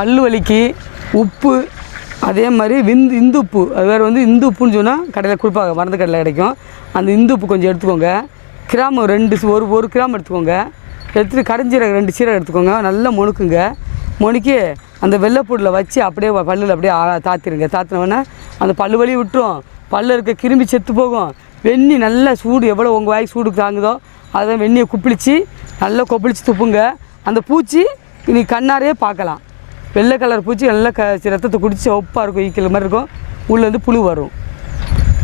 பல்லு வலிக்கு உப்பு, அதே மாதிரி இந்துப்பு, அது வேறு வந்து இந்துப்புன்னு சொன்னால் கடையில் கொடுப்பாங்க, மருந்து கடையில் கிடைக்கும். அந்த இந்துப்பு கொஞ்சம் எடுத்துக்கோங்க. கிராம் ஒரு கிராம் எடுத்துக்கோங்க. எடுத்துகிட்டு கரிஞ்சீரகம் 2 சீரகம் எடுத்துக்கோங்க. நல்லா முணுக்குங்க. முணுக்கி அந்த வெள்ளைப்பூடில் வச்சு அப்படியே பல்லில் அப்படியே தாத்திடுங்க. தாத்தினோடனே அந்த பல்லு வலி விட்டுரும். பல்ல இருக்க கிரும்பி செத்து போகும். வெந்நி நல்லா சூடு எவ்வளோ உங்கள் வாய்க்கு சூடு தாங்குதோ அதை வெந்நியை குப்பிளிச்சு நல்லா கொப்பளிச்சு துப்புங்க. அந்த பூச்சி நீ கண்ணாரையே பார்க்கலாம். வெள்ளை கலர் பூச்சி நல்லா ரத்தத்தை குடித்து ஒப்பாக இருக்கும், ஈக்கிற மாதிரி இருக்கும். உள்ளேருந்து புழு வரும்.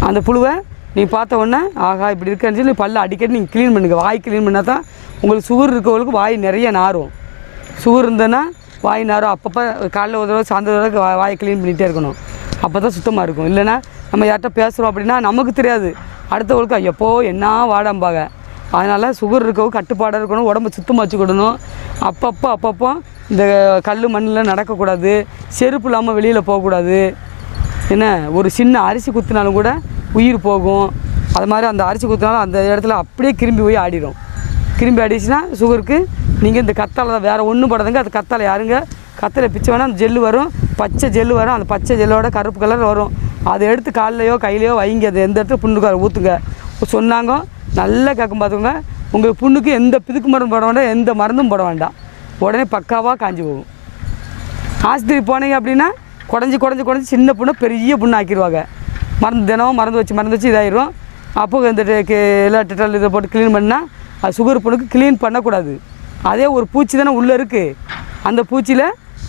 அந்த புழுவை நீ பார்த்த உடனே ஆகா இப்படி இருக்குன்னு சொல்லி பல்ல அடிக்கடி நீங்கள் க்ளீன் பண்ணுங்கள். வாய் க்ளீன் பண்ணால் தான் உங்களுக்கு சுகர் இருக்கவங்களுக்கு வாய் நிறைய நாரும். சுகர் இருந்ததுன்னா வாய் நாரும். அப்பப்போ காலைல ஒரு தடவை சாயந்தரம் தடவை வாயை க்ளீன் பண்ணிகிட்டே இருக்கணும். அப்போ தான் சுத்தமாக இருக்கும். இல்லைன்னா நம்ம யார்கிட்ட பேசுகிறோம் அப்படின்னா நமக்கு தெரியாது, அடுத்தவங்களுக்கு எப்போ என்ன வாடாம்பாங்க. அதனால் சுகர் இருக்கவும் கட்டுப்பாடாக இருக்கணும். உடம்பு சுத்தமாக வச்சுக்கிடணும். அப்பப்போ இந்த கல் மண்ணில் நடக்கக்கூடாது. செருப்பு இல்லாமல் வெளியில் போகக்கூடாது. என்ன ஒரு சின்ன அரிசி குத்தினாலும் கூட உயிர் போகும். அது மாதிரி அந்த அரிசி குத்தினாலும் அந்த இடத்துல அப்படியே கிரும்பி போய் ஆடிடும். கிரும்பி ஆடிச்சுன்னா சுகருக்கு நீங்கள் இந்த கத்தாழை தான், வேறு ஒன்றும் போடாதுங்க. அது கத்தாழை யாருங்க கத்தலை பிச்சை வேணால் அந்த ஜெல்லு வரும், பச்சை ஜெல்லு வரும். அந்த பச்சை ஜெல்லோட கருப்பு கலர் வரும். அதை எடுத்து காலைலையோ கையிலையோ வைங்க. அது எந்த இடத்துல புண்ணுக்கார ஊற்றுங்க சொன்னாங்க. நல்லா கேட்கும் பார்த்துக்கோங்க. உங்கள் புண்ணுக்கு எந்த பிதுக்கு மருந்து போட வேண்டாம், எந்த மருந்தும் போட வேண்டாம். உடனே பக்காவாக காஞ்சி போகும். ஆஸ்பத்திரி போனீங்க அப்படின்னா குடஞ்சி சின்ன புண்ணை பெரிய புண்ணை ஆக்கிடுவாங்க. தினமும் மருந்து வச்சு இதாகிடும். அப்போ இந்த எல்லா டெட்டால் இதை போட்டு க்ளீன் பண்ணால் அது சுகர் புண்ணுக்கு க்ளீன் பண்ணக்கூடாது. அதே ஒரு பூச்சி தானே உள்ளே இருக்குது. அந்த பூச்சியில்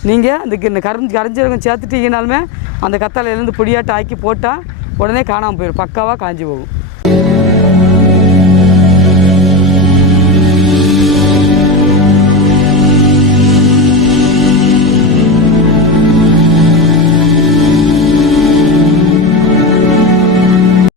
நீங்கள் அந்த கரைஞ்சீரகம் சேர்த்துட்டீங்கனாலுமே அந்த கத்தாழையிலேருந்து பொடியாட்ட ஆக்கி போட்டால் உடனே காணாமல் போயிடும். பக்காவாக காஞ்சி போகும்.